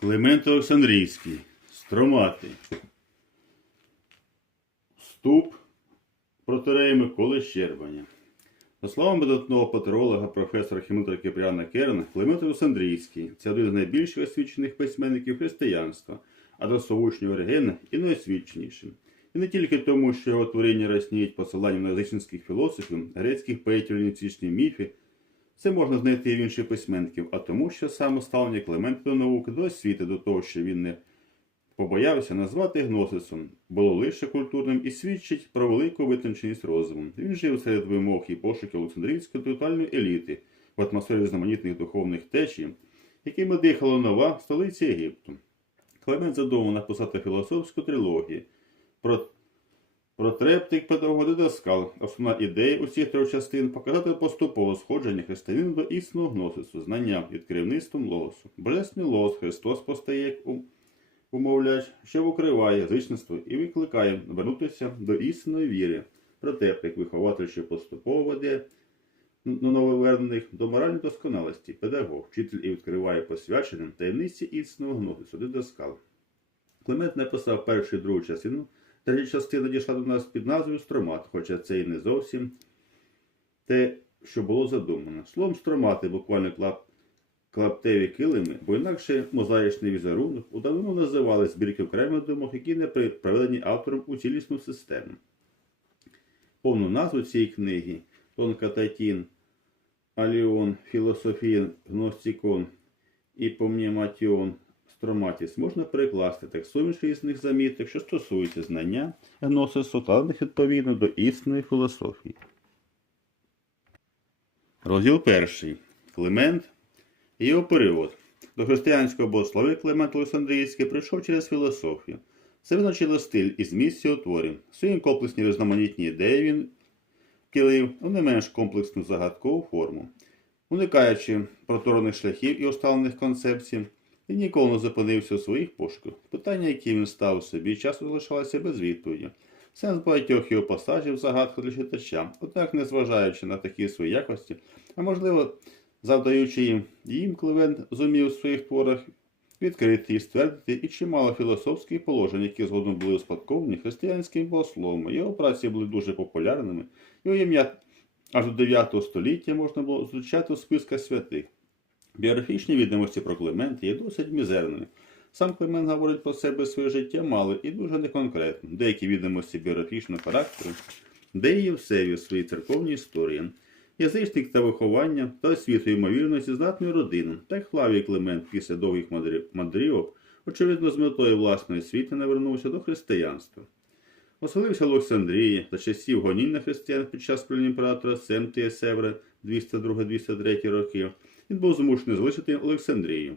Климент Олександрійський, Строматий. Вступ протиреї Миколи Щербаня. За словами видатного патеролога професора хімутра Кипріана Керна, Климент Олександрійський це один з найбільш освічених письменників християнства, а до учня Оригена і найосвіченішим. І не тільки тому, що його творіння росніють посиланням на язичницьких філософів, грецьких поетів і міфи, це можна знайти і в інших письменників, а тому, що саме ставлення Климента до науки, до освіти, до того, що він не побоявся назвати гносисом, було лише культурним і свідчить про велику витонченість розуму. Він жив серед вимог і пошуків Олександрійської тотальної еліти в атмосфері знаменитних духовних течій, якими дихала нова столиця Єгипту. Климент задумав написати філософську трилогію про про трептик педагога дидаскал, основна ідея усіх трьох частин показати поступове сходження християнина до істинного гносису, знання від керівництвом логосу. Божественний логос Христос постає як умовляч, що викриває язичництво і викликає вернутися до істинної віри. Проте, як вихователь, що поступово веде на нововернених до моральної досконалості, педагог, вчитель і відкриває посвяченим таємниці істинного гносису, дидаскал. Климент написав першу і другу частину. Третя частина дійшла до нас під назвою Стромат, хоча це і не зовсім те, що було задумано. Словом стромати буквально клап, клаптеві килими, бо інакше мозаїчний візерунок у давнину називали збірки окремих думок, які не проведені автором у цілісну систему. Повну назву цієї книги Тонкататін, Аліон, Філософія, Гностікон і Помнєматіон Строматіс можна перекласти так суміш різних заміток, що стосуються знання гносису та відповідно до істинної філософії. Розділ перший. Климент і його перевод. До християнського богослов'я Климент Олександрійський прийшов через філософію. Це визначило стиль і зміст його творів. Свої комплексні різноманітні ідеї він втілив у не менш комплексну загадкову форму. Уникаючи проторних шляхів і усталених концепцій, він ніколи не зупинився у своїх пошуках. Питання, які він ставив собі, часто залишалися без відповіді. Сенс багатьох його пасажів загадка для читача, однак, незважаючи на такі свої якості, а можливо, завдаючи їм, їм Клевент зумів у своїх творах відкрити і ствердити і чимало філософських положень, які згодом були успадковані християнським богословом. Його праці були дуже популярними, його ім'я аж до 9 століття можна було зустрічати у списках святих. Біографічні відомості про Климента є досить мізерними. Сам Климент говорить про себе своє життя мало і дуже неконкретно. Деякі відомості біографічного характеру, де і Євсевій у своїй церковній історії. Язичник та виховання та освіту ймовірно зі знатною родиною, так Флавій Климент після довгих мандрівок, очевидно, з метою власної освіти навернувся до християнства. Оселився в Олександрії за часів гонінь на християн під час імператора Семтія Севера 202-203 роки. Він був змушений залишити Олександрію.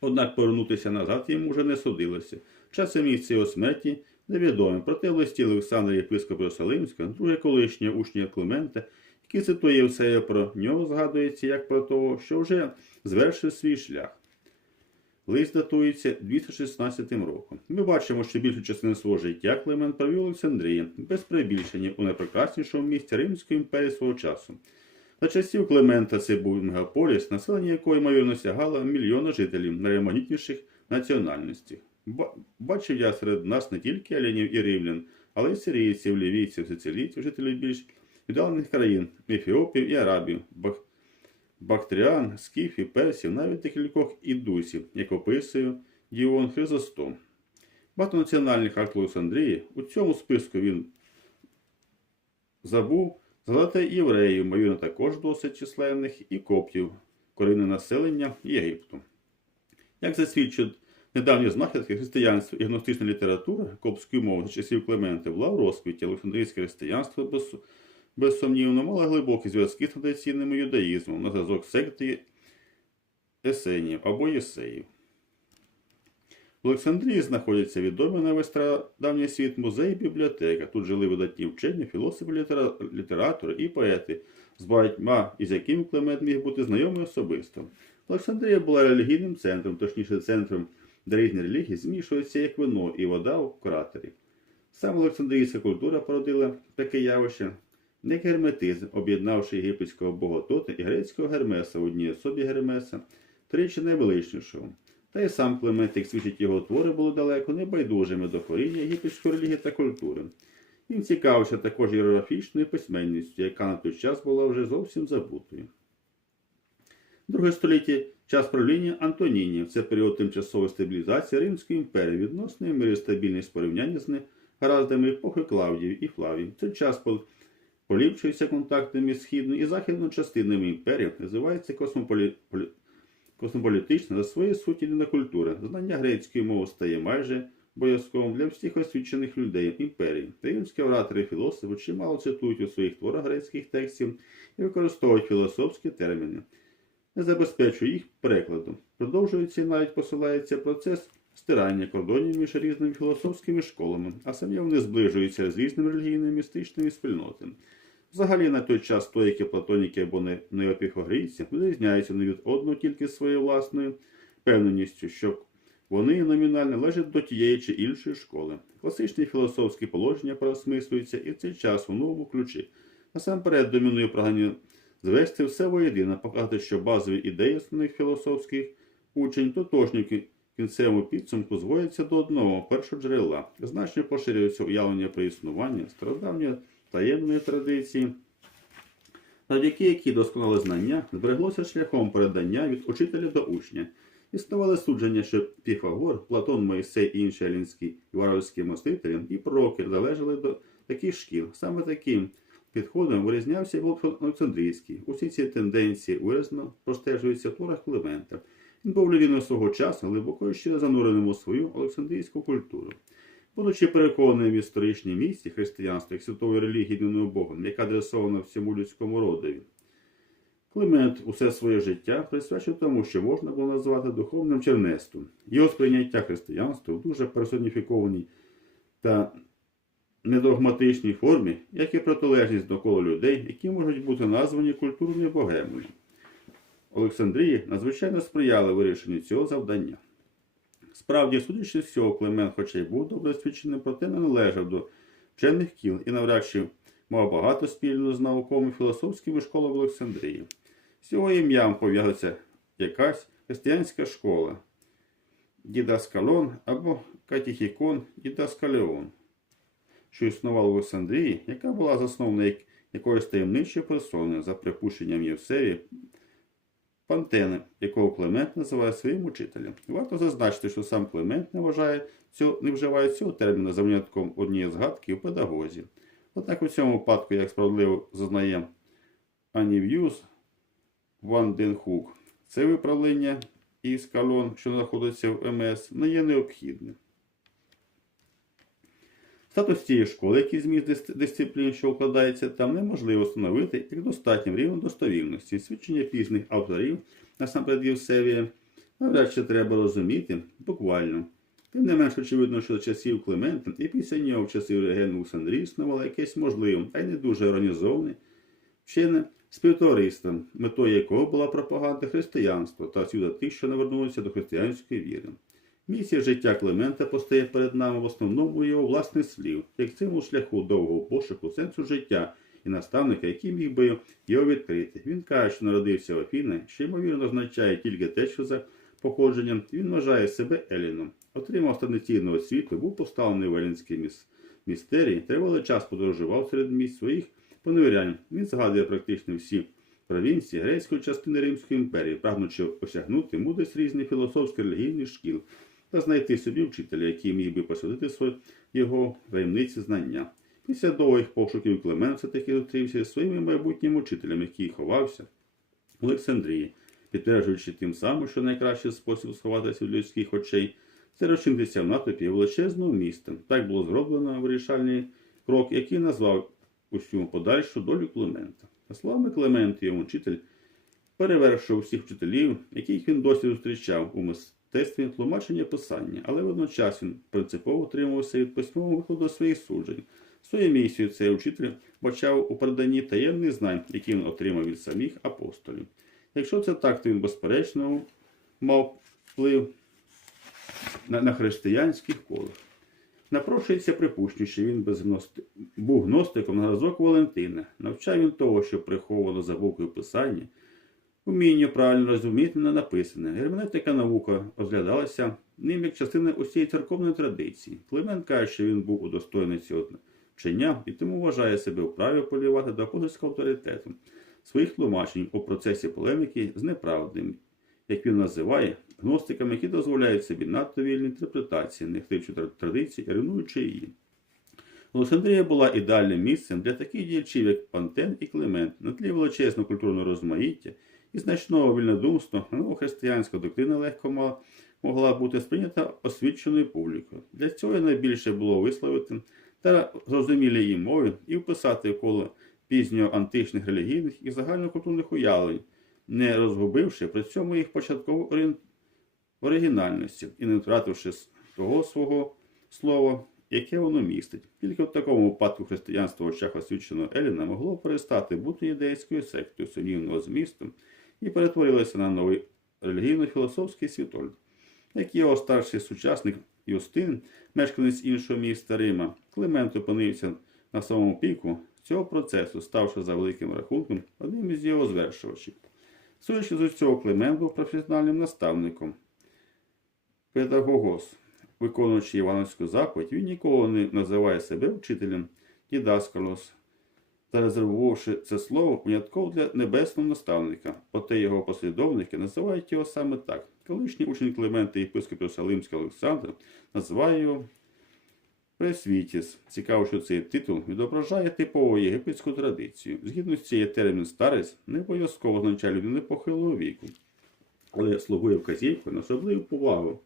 Однак повернутися назад йому вже не судилося. Час і місце його смерті невідомі. Проте в листі Олександра єпископа Єрусалимського, друге колишнього учня Климента, який цитує все про нього, згадується як про того, що вже звершив свій шлях. Лист датується 216 роком. Ми бачимо, що більшу частину свого життя Климент провів Олександрії, без перебільшення у найпрекраснішому місті Римської імперії свого часу. За часів Климента це був мегаполіс, населення якого, ймовірно, сягало мільйона жителів найремонітніших національностей. Бачив я серед нас не тільки оленів і римлян, але й сирійців, лівійців, сицилійців, жителів більш віддалених країн, ефіопів і арабів, бах... бактріан, скіфів, персів, навіть декількох ідусів, як описує Діон Хризостом. Багатонаціональних арт Олександрії у цьому списку він забув згадати євреїв, ймовірно, також досить численних, і коптів, корінне населення Єгипту. Як засвідчують недавні знахідки, християнство і гностична література коптської мови за часів Клемента була в розквіті, Олександрійське християнство без, безсумнівно мало глибокі зв'язки з традиційним юдаїзмом на зразок секти Есенів або Єсеїв. Олександрії знаходяться відомі на весь давній світ музей і бібліотека. Тут жили видатні вчені, філософи, літера- літератори і поети, з багатьма із якими Клемент міг бути знайомий особисто. Олександрія була релігійним центром, точніше центром, де різні релігії змішуються як вино і вода в кратері. Саме Олександрійська культура породила таке явище, не герметизм, об'єднавши єгипетського боготота і грецького гермеса в одній особі гермеса, тричі найвеличнішого. Та й сам Климент, як свідчить його твори, були далеко небайдужими до творіння єгипетської релігії та культури. Він цікавився також іерофічною письменністю, яка на той час була вже зовсім забутою. Друге століття час правління Антонінів це період тимчасової стабілізації Римської імперії, відносної мирі стабільність в порівнянні з негараздами епохи Клавдіїв і Флавів. Цей час пол- поліпшується контакти між східною і західною частинами імперії, називається космополі... полі- космополітична за своєю суті не культура. Знання грецької мови стає майже обов'язковим для всіх освічених людей імперії. Римські оратори і філософи чимало цитують у своїх творах грецьких текстів і використовують філософські терміни не забезпечує їх перекладом. Продовжується і навіть посилається процес стирання кордонів між різними філософськими школами, а самі вони зближуються з різними релігійними містичними спільнотами. Взагалі на той час стоїки, платоніки або не- неопіфагрійці відрізняються не від одного тільки своєю власною певненістю, що вони номінально належать до тієї чи іншої школи. Класичні філософські положення переосмислюються і в цей час у новому ключі. Насамперед домінує прагнення звести все воєдино, показати, що базові ідеї основних філософських учень тотожні кінцевому підсумку зводяться до одного першого джерела. Значно поширюється уявлення про існування стародавньої таємної традиції, завдяки якій досконале знання збереглося шляхом передання від учителя до учня. Існували судження, що Піфагор, Платон, Моїсей і інші елінські і варварські мислителі і пророки залежали до таких шкіл. Саме таким підходом вирізнявся Волф Олександрійський. Усі ці тенденції виразно простежуються в творах Климента. Він був людиною свого часу, глибоко ще зануреним у свою олександрійську культуру. Будучи переконаним в історичній місці християнства як святої релігії єдиного Богом, яка адресована всьому людському родові, Климент усе своє життя присвячив тому, що можна було назвати духовним чернестом. Його сприйняття християнства в дуже персоніфікованій та недогматичній формі, як і протилежність довкола людей, які можуть бути названі культурною богемою. Олександрії надзвичайно сприяли вирішенню цього завдання. Справді, судячи з всього, Климент, хоча й був добре освіченим, проте не належав до вчених кіл і навряд чи мав багато спільного з науковими філософськими школами в Олександрії. З його ім'ям пов'язується якась християнська школа Дідаскалон або Катіхікон Дідаскалеон, що існувала в Олександрії, яка була заснована як якоюсь таємничою персоною за припущенням Євсеві Пантени, якого Климент називає своїм учителем. Варто зазначити, що сам Климент не, вважає цього, не вживає цього терміна за винятком однієї згадки у педагозі. Однак у цьому випадку, як справедливо зазнає Анів'юз Ван Денхук, це виправлення і скалон, що знаходиться в МС, не є необхідним. Статус цієї школи, який зміст дис- дисциплін, що укладається там, неможливо встановити як достатнім рівнем достовірності. Свідчення пізних авторів, насамперед Євсевія, навряд чи треба розуміти буквально. Тим не менш очевидно, що за часів Климента і після нього в часи Регену Олександрії існувало якесь можливе, а й не дуже організоване вчене співтовариство, метою якого була пропаганда християнства та освіта тих, що навернулися до християнської віри. Місія життя Климента постає перед нами в основному його власних слів, як символ шляху довгого пошуку сенсу життя і наставника, який міг би його відкрити. Він каже, що народився в Афіни, що ймовірно означає тільки те, що за походженням він вважає себе Еліном. Отримав станційну освіту, був поставлений в Елінській міс... містерії, тривалий час подорожував серед місць своїх поневірянь. Він згадує практично всі провінції грецької частини Римської імперії, прагнучи осягнути мудрість різних філософських релігійних шкіл та знайти собі вчителя, який міг би свої його таємниці знання. Після довгих пошуків Клемент все-таки зустрівся зі своїм майбутнім учителем, який ховався в Олександрії, підтверджуючи тим самим, що найкращий спосіб сховатися від людських очей це розчинитися в натовпі величезного міста. Так було зроблено вирішальний крок, який назвав усю подальшу долю Клемента. За словами Клемента, його учитель перевершив всіх вчителів, яких він досі зустрічав у мистецтві тлумачення писання, але водночас він принципово утримувався від письмового виходу своїх суджень. Своєю місією цей учитель бачав у переданні таємних знань, які він отримав від самих апостолів. Якщо це так, то він, безперечно, мав вплив на, на християнських колах. Напрошується припущення, що він без гности... був гностиком на разок Валентина. Навчав він того, що приховувало за буквою писання, Уміння правильно розуміти не написане. Герменевтика наука розглядалася ним як частина усієї церковної традиції. Климент каже, що він був удостоєний цього вчення і тому вважає себе вправі полювати до козацького авторитету своїх тлумачень у процесі полеміки з неправдним, як він називає, гностиками, які дозволяють собі надто вільні інтерпретації, не хтивчи традиції, руйнуючи її. Олександрія була ідеальним місцем для таких діячів, як Пантен і Климент, на тлі величезного культурного розмаїття і значного вільнодумства, новохристиянська доктрина легко могла бути сприйнята освіченою публікою. Для цього найбільше було висловити та зрозумілі її мови і вписати коло пізньоантичних релігійних і загальнокультурних уявлень, не розгубивши при цьому їх початкову оригінальності і не втративши того свого слова, яке воно містить. Тільки в такому випадку християнство в очах освіченого Еліна могло перестати бути юдейською сектою сумнівного змісту і перетворилося на новий релігійно-філософський світогляд. Як його старший сучасник Юстин, мешканець іншого міста Рима, Климент опинився на самому піку цього процесу, ставши за великим рахунком одним із його звершувачів. Судячи з усього, Климент був професіональним наставником, педагогос, виконуючи Івановську заповідь, він ніколи не називає себе вчителем дідаскалос, та резервувавши це слово винятково для небесного наставника, проте його послідовники називають його саме так. Колишній учень Климента єпископ Єрусалимський Олександр називає його Пресвітіс. Цікаво, що цей титул відображає типову єгипетську традицію. Згідно з цією термін старець не обов'язково означає людини похилого віку, але слугує вказівкою на особливу повагу.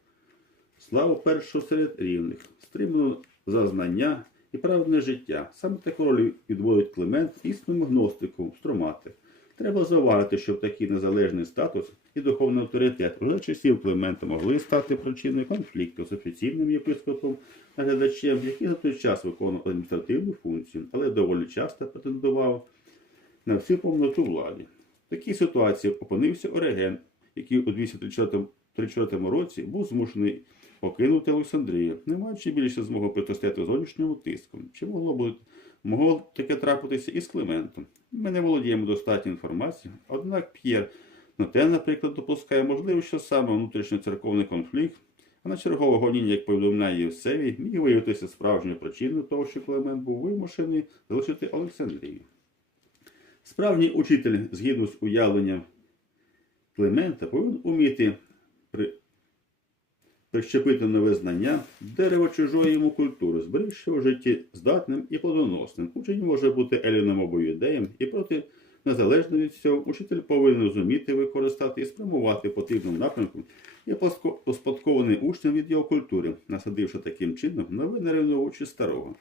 Славу першого серед рівних, стриману за знання і праведне життя. Саме таку роль відводить Климент існому гностику, строматих. Треба зауважити, що такий незалежний статус і духовний авторитет вже часів Климента могли стати причиною конфлікту з офіційним єпископом наглядачем, який за той час виконував адміністративну функцію, але доволі часто претендував на всю повноту влади. В такій ситуації опинився Ореген, який у 234 році був змушений покинути Олександрію, не маючи більше змоги протистояти зовнішньому тиску. Чи могло б могло таке трапитися і з Климентом? Ми не володіємо достатньо інформації, однак П'єр Нотен, наприклад, допускає можливо, що саме внутрішньоцерковний конфлікт, а на чергове гоніння, як повідомляє Євсевій, міг виявитися справжньою причиною того, що Климент був вимушений залишити Олександрію. Справжній учитель, згідно з уявленням Климента, повинен уміти при... прищепити нове знання, дерево чужої йому культури, зберігши у житті здатним і плодоносним. Учень може бути еліном або юдеєм, і проти незалежно від цього, учитель повинен зуміти використати і спрямувати в потрібному напрямку і успадкований учнем від його культури, насадивши таким чином нове нерівновучі старого.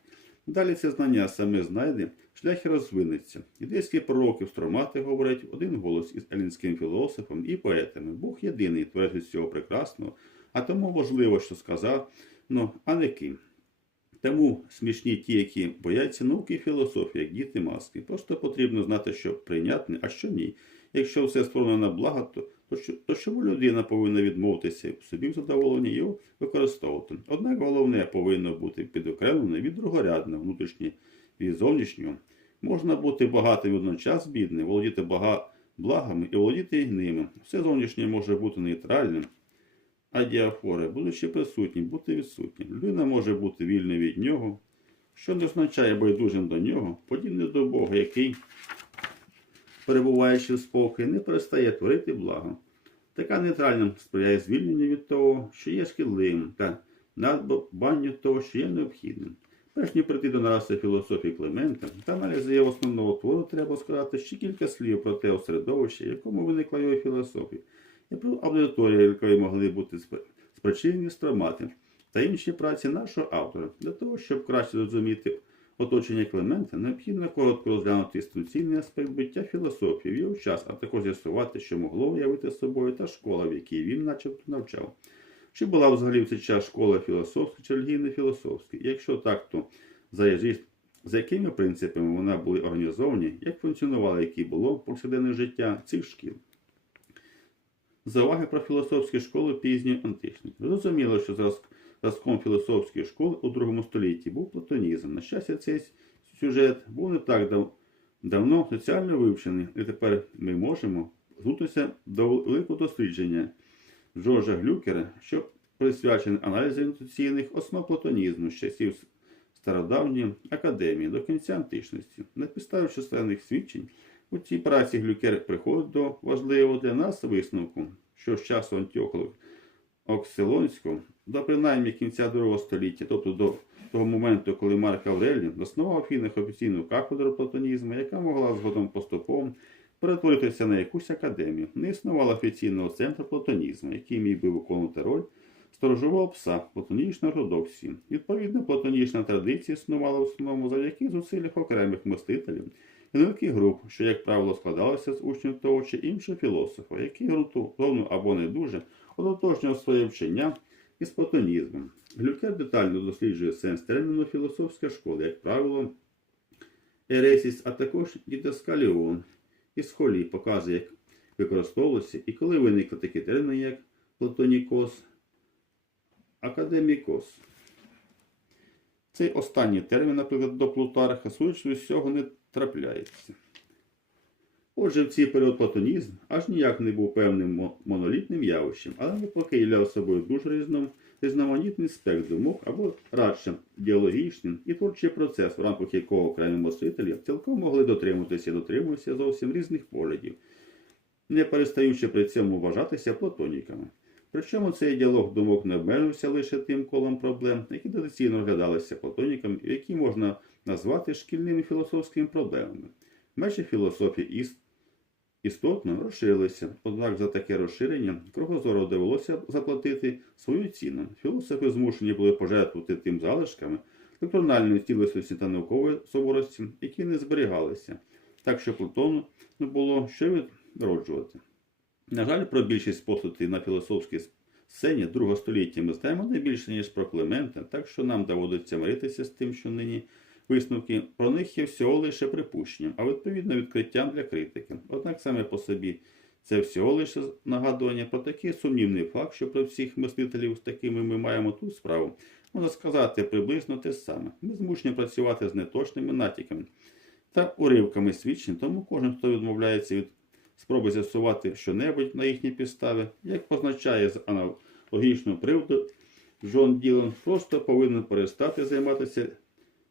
Далі це знання саме знайде, шлях розвинеться. Ідейські пророки стромати говорять один голос із елінським філософом і поетами. Бог єдиний творець всього прекрасного, а тому важливо, що сказав, ну, а не ким. Тому смішні ті, які бояться науки і філософії, як діти маски. Просто потрібно знати, що прийнятне, а що ні. Якщо все створено на благо, то, то, що- чому людина повинна відмовитися собі в задоволенні його використовувати? Однак головне повинно бути підокремлене від другорядного, внутрішнє від зовнішнього. Можна бути багатим і водночас бідним, володіти бага... благами і володіти ними. Все зовнішнє може бути нейтральним, а діафори, будучи присутнім, бути відсутнім. Людина може бути вільною від нього, що не означає байдужим до нього, подібне до Бога, який, перебуваючи в спокій, не перестає творити благо. Така нейтральним сприяє звільненню від того, що є шкідливим, та надбанню того, що є необхідним. Перш ніж прийти до нараси філософії Клемента та аналізу його основного твору, треба сказати ще кілька слів про те середовище, в якому виникла його філософія, і про аудиторію, якої могли бути спричинені стромати, та інші праці нашого автора. Для того, щоб краще зрозуміти оточення Клемента, необхідно коротко розглянути інституційний аспект буття філософії в його час, а також з'ясувати, що могло уявити собою та школа, в якій він начебто навчав. Чи була взагалі в цей час школа філософська чи релігійно-філософська? І якщо так, то за, якими принципами вона були організовані, як функціонувало, яке було повсякденне життя цих шкіл? Зауваги про філософські школи пізньої античності. Зрозуміло, що зразком філософської школи у другому столітті був платонізм. На щастя, цей сюжет був не так дав- давно соціально вивчений, і тепер ми можемо згутися до великого дослідження Джорджа Глюкера, що присвячений аналізу інтуційних основ платонізму з часів стародавньої академії до кінця античності. На підставі численних свідчень у цій праці Глюкер приходить до важливого для нас висновку, що з часу Антіоха Оксилонського до принаймні кінця другого століття, тобто до того моменту, коли Марк Аврелій заснував в офіційну кафедру платонізму, яка могла згодом поступово перетворитися на якусь академію, не існувало офіційного центру платонізму, який міг би виконувати роль сторожового пса платонічної ортодоксії. Відповідно, платонічна традиція існувала в основному завдяки зусиллях окремих мислителів і невеликих груп, що, як правило, складалися з учнів того чи іншого філософа, які ґрунтовно або не дуже ототожнював своє вчення із платонізмом. Глюкер детально досліджує сенс терміну філософська школа, як правило, Ересіс, а також дідаскаліон і схолі показує, як використовувалося і коли виникли такі терміни, як платонікос, академікос. Цей останній термін, наприклад, до Плутарха, судячи з цього не трапляється. Отже, в цей період платонізм аж ніяк не був певним монолітним явищем, але навпаки являв собою дуже різном, різноманітний спектр думок або радше діалогічний і творчий процес, в рамках якого окремі мислителі цілком могли дотримуватися і дотримуватися зовсім різних поглядів, не перестаючи при цьому вважатися платоніками. Причому цей діалог думок не обмежився лише тим колом проблем, які традиційно розглядалися платоніками, які можна назвати шкільними філософськими проблемами. Межі філософії іс- істотно розширилися, однак за таке розширення кругозору довелося заплатити свою ціну. Філософи змушені були пожертвувати тим залишками доктринальної цілісності та наукової суворості, які не зберігалися, так що Платону не було що відроджувати. На жаль, про більшість постатей на філософській сцені другого століття ми знаємо не більше, ніж про Климента, так що нам доводиться миритися з тим, що нині висновки про них є всього лише припущенням, а відповідно відкриттям для критики. Однак саме по собі це всього лише нагадування про такий сумнівний факт, що про всіх мислителів з такими ми маємо тут справу. Можна сказати приблизно те саме. Ми змушені працювати з неточними натяками та уривками свідчень, тому кожен, хто відмовляється від спроби з'ясувати щонебудь на їхній підставі, як позначає з аналогічного приводу Джон Ділан, просто повинен перестати займатися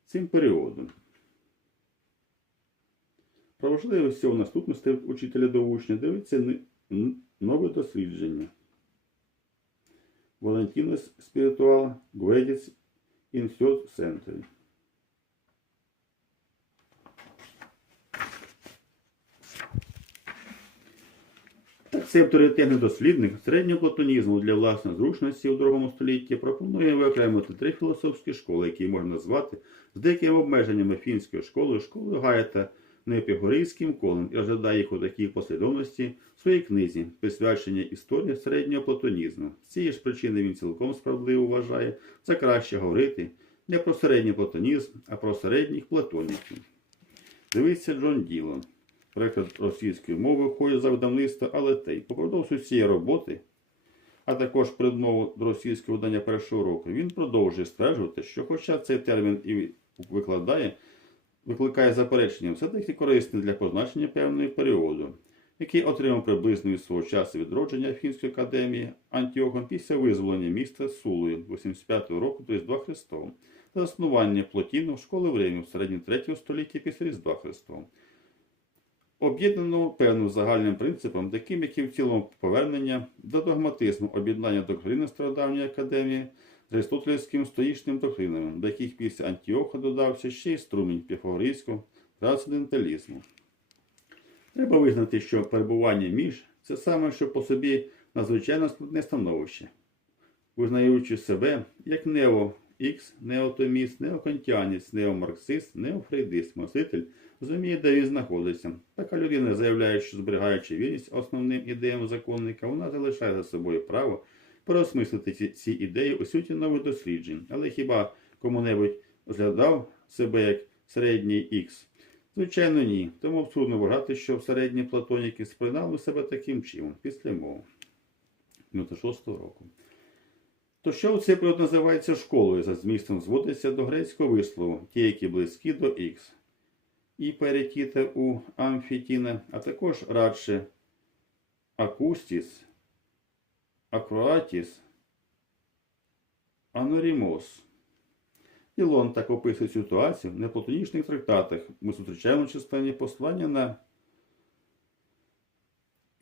цим періодом. Про важливість цього наступності учителя до учня дивиться нове дослідження. Валентинус Спіритуал Third Century. Так, цей авторитетний дослідник середнього платонізму для власної зручності у другому столітті пропонує виокремити три філософські школи, які можна назвати з деякими обмеженнями фінською школою, школою Гайта Непігорійським колом і розглядає їх у такій послідовності в своїй книзі присвячення історії середнього платонізму. З цієї ж причини він цілком справедливо вважає за краще говорити не про середній платонізм, а про середніх платоніків. Дивиться Джон Ділан. Переклад російської мови входить за видавництво Алетей. По продовжу цієї роботи, а також предмову до російського видання першого року, він продовжує стверджувати, що хоча цей термін і викладає, викликає заперечення, все-таки корисний для позначення певного періоду, який отримав приблизно від свого часу відродження Фінської академії Антіохом після визволення міста Сулою 85 року до Різдва Христового та заснування Плотіну школи в Римі в середньому 3 столітті після Різдва Христового. Об'єднано певним загальним принципом, таким як і в цілому повернення до догматизму об'єднання доктрини стародавньої академії аристотелівським стоїчним доктринами, до яких після Антіоха додався ще й струмінь піфагорійського трансценденталізму. Треба визнати, що перебування між це саме, що по собі надзвичайно складне становище, визнаючи себе як нео-ікс, неотоміст, неокантіанець, неомарксист, неофрейдист, мислитель, розуміє, де він знаходиться. Така людина заявляє, що зберігаючи вірність основним ідеям законника, вона залишає за собою право переосмислити ці, ці ідеї у нових досліджень. Але хіба кому-небудь розглядав себе як середній ікс? Звичайно, ні. Тому абсурдно вважати, що середні платоніки сприймали себе таким чином після мови 96 року. То що у цей період називається школою за змістом зводиться до грецького вислову, ті, які близькі до ікс і перетіта у амфітіна, а також радше акустіс, акроатіс, анорімос. Ілон так описує ситуацію в неплатонічних трактатах. Ми зустрічаємо в частині послання на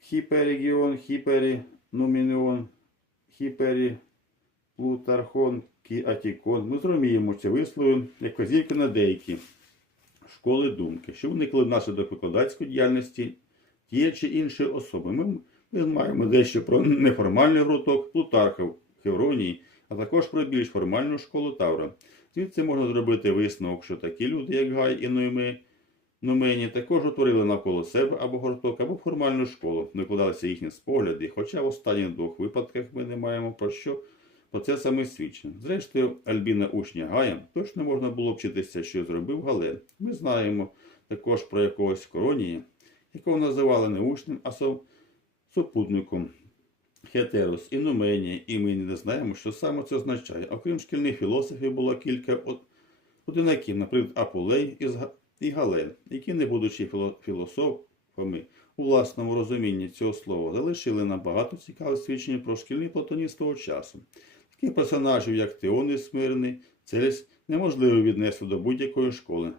хіперегіон, хіпері, нумініон, хіпері, плутархон, кіатікон. Ми зрозуміємо ці вислови як вказівки на деякі школи думки, що виникли внаслідок викладацької діяльності тієї чи іншої особи. Ми, ми маємо дещо про неформальний гурток Плутарха в Хевронії, а також про більш формальну школу Тавра. Звідси можна зробити висновок, що такі люди, як Гай і Нойми, Нумені, також утворили навколо себе або гурток, або формальну школу, викладалися їхні спогляди, хоча в останніх двох випадках ми не маємо про що про це саме свідчення. Зрештою, Альбіна учня Гая точно можна було вчитися, що зробив Гален. Ми знаємо також про якогось коронія, якого називали не учнем, а со- супутником Хетерос і Нуменія, і ми не знаємо, що саме це означає. Окрім шкільних філософів, було кілька одинаків, наприклад, Апулей і Гален, які, не будучи філософами у власному розумінні цього слова, залишили нам багато цікавих свідчень про шкільний платонізм того часу. Таких персонажів, як Теонис Смирний, Цельс, неможливо віднести до будь-якої школи.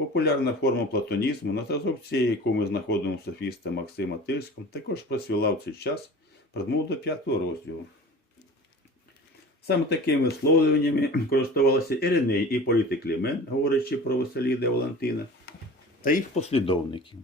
Популярна форма платонізму, на зразок цієї, яку ми знаходимо у софіста Максима Тильського, також просвіла в цей час предмов до п'ятого розділу. Саме такими висловлюваннями користувалися Іриней і політик Лімен, говорячи про Веселіда Валентина, та їх послідовників.